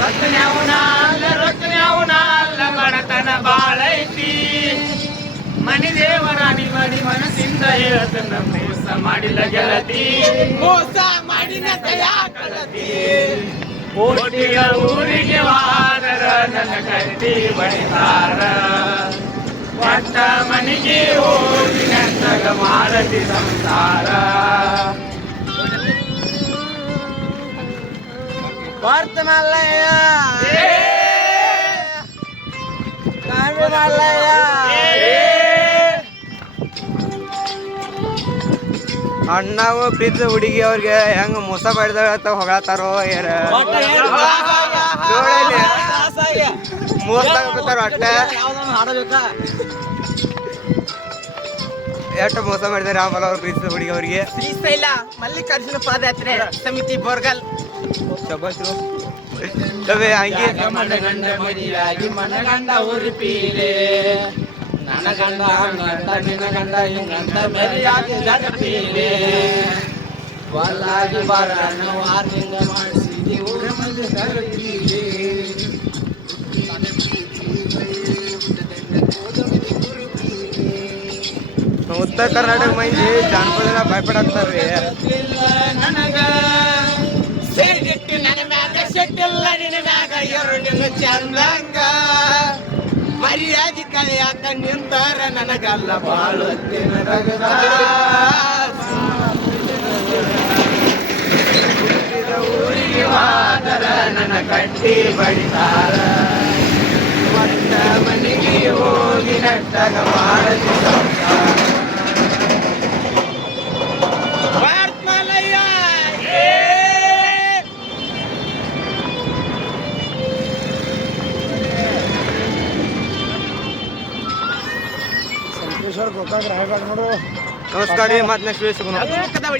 ರತ್ನ ಊನಾಲತ್ನ ಊನಾಲತನ ಬಾಳೈತಿ ಮನೆ ದೇವರ ನಿಂದೇಸ ಗೆಲತಿ ಮೋಸ ಊರಿಗೆ ವಾರ ನನ್ನ ಖಂಡಿತ ಮಳೆದಾರ ಅಂತ ಮನೆಗೆ ಓದಿನ ಮಾರತಿ ಸಂಸಾರ ಅಣ್ಣಾವು ಬಿದ್ದು ಅಣ್ಣವು ಹುಡುಗಿ ಅವ್ರಿಗೆ ಹೆಂಗ್ ಮೋಸ ಬಡಿದ್ ಅಂತ ಹೊಗಳ ಎಷ್ಟು ಮೋಸ ಮಾಡಿದಾರೆ ಪ್ರೀತಿ ಹುಡುಗಿ ಅವರಿಗೆ ಶ್ರೀಶೈಲ ಮಲ್ಲಿಕಾರ್ಜುನ ಪಾದಯಾತ್ರೆ ಸಮಿತಿ ಬೋರ್ಗಲ್ಯ ಮನಗಂಡು ಬಾಲಿ ಸುತ್ತ ಕರ್ನಾಟಕ ಮಂದಿ ಜಾನಪದ ಭಯಪಡ ಆಗ್ತಾರ್ರಿ ಮರ್ಯಾದಿ ಕಲಿಯಾಕ ನಿಂತಾರ ನನಗಲ್ಲ ಬಾಳುತ್ತಿನ ನನ ಕಟ್ಟಿ ಬಡಿತಾರ ಮನೆಗೆ ಹೋಗಿ ನಟ್ಟಾಗ ಮಾಡುತ್ತಿದ್ದ ಕೋಟೆ ಗ್ರಾಹಕ ನೋಡ್ರಿ ನಮಸ್ಕಾರ ರೀ ಮತ್ತೆ ನೆಕ್ಸ್ಟ್ ವೇ ಸಿಗೋಣ